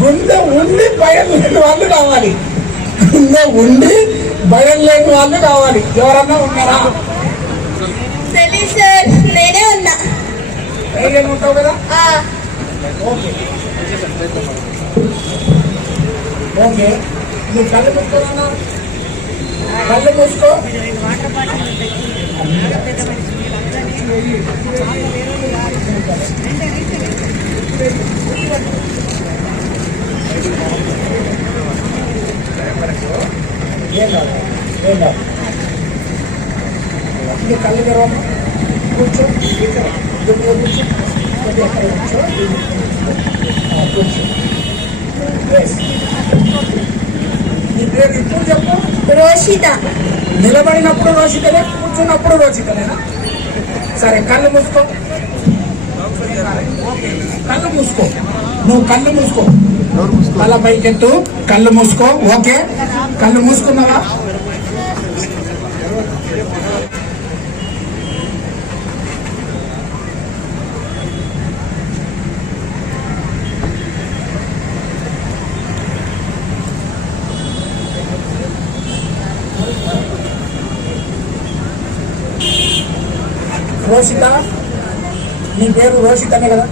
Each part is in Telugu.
గుండె ఉండి భయం లేని వాళ్ళు కావాలి. గుండె ఉండి భయం లేని వాళ్ళు కావాలి. ఎవరన్నా ఉన్నారా? తెలియదు సార్, నేనే ఉన్నా. ధైర్యం ఉంటావు కదా? Okay okay. నువ్వు కళ్ళు మూసుకోవాలన్నా? కళ్ళు మూసుకో. కళ్ళు తెరవమ్మా. కూర్చో కూర్చో కూర్చో. నీ పేరు ఇప్పుడు చెప్పు. రోషిత. నిలబడినప్పుడు రోషితనే, కూర్చున్నప్పుడు రోషితనేనా? సరే, కళ్ళు మూసుకో. కళ్ళు మూసుకో. నువ్వు కళ్ళు మూసుకో. తల పైకెత్తు. కళ్ళు మూసుకో. ఓకే, కళ్ళు మూసుకున్నావా? రోషిత, నీ పేరు రోషితనే కదా?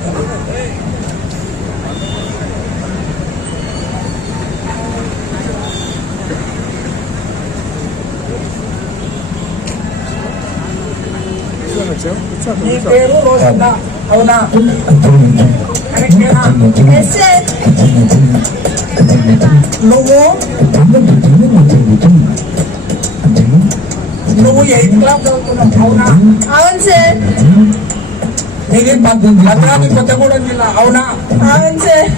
నీ పేరు రోషిత అవునా? కరెక్టేనా? నువ్వు 8th క్లాస్ చదువుతున్నావు అవునా? అవును సార్. ఇది భద్రాద్రి కొత్తగూడెం జిల్లా అవునా? అవును సార్.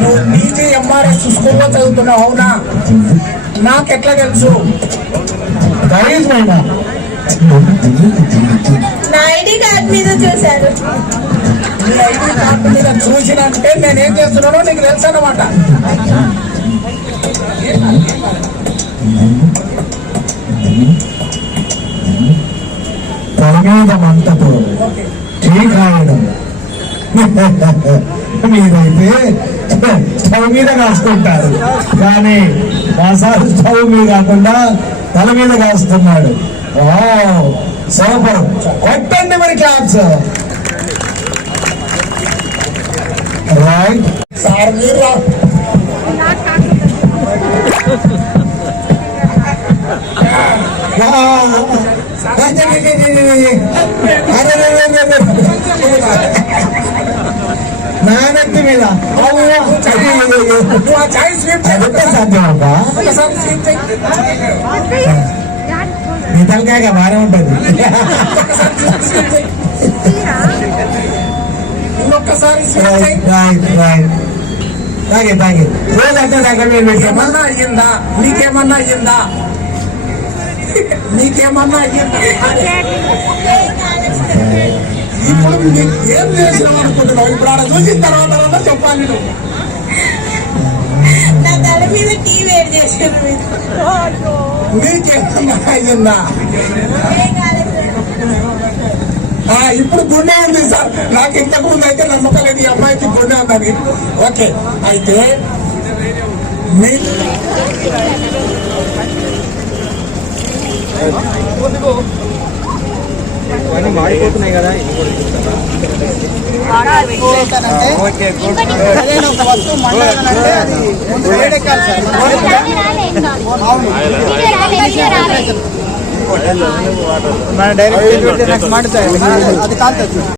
నువ్వు PGMRS స్కూల్లో చదువుతున్నావు అవునా? నాకెట్లా తెలుసు? నా ఐడి కార్డ్ మీద చూశాను. నీ ఐడి కార్డు మీద చూసినంటే నేనేం చేస్తున్నానో నీకు తెలుసు అన్నమాట. తలమీద మంటతో టీ కాయడం మీరైతే స్టవ్ మీద కాసుకుంటారు, కానీ మా సార్ స్టవ్ మీద కాకుండా తల మీద కాస్తున్నాడు. ఓ సూపర్, కొట్టండి మరి క్లాప్స్. రైట్ సార్ మీరు నానెత్తి మీద సాధ్యమబ్బా. నీ తలకాయ బాగానే ఉంటుంది. ఇంకొకసారి తాగే తాగే రోజు అంటే దగ్గర ఏమన్నా అయ్యిందా? నీకేమన్నా అయ్యిందా? నీకేమన్నా అయ్యిందా? ఇప్పుడు నీకు ఏం చేసినావు అనుకుంటున్నావు? ఇప్పుడు ఆడ చూసిన తర్వాత చెప్పాలి. నువ్వు నా తల మీద టీ వేడి చేసాను. నీకేమన్నా అయ్యిందా? ఇప్పుడు గుండె ఉంది సార్. నాకు ఇంతకు ముందు అయితే నమ్మకలేదు ఈ అమ్మాయికి గుండె ఉందని. ఓకే, అయితే మాడిపోతున్నాయి కదా, డైరెక్ట్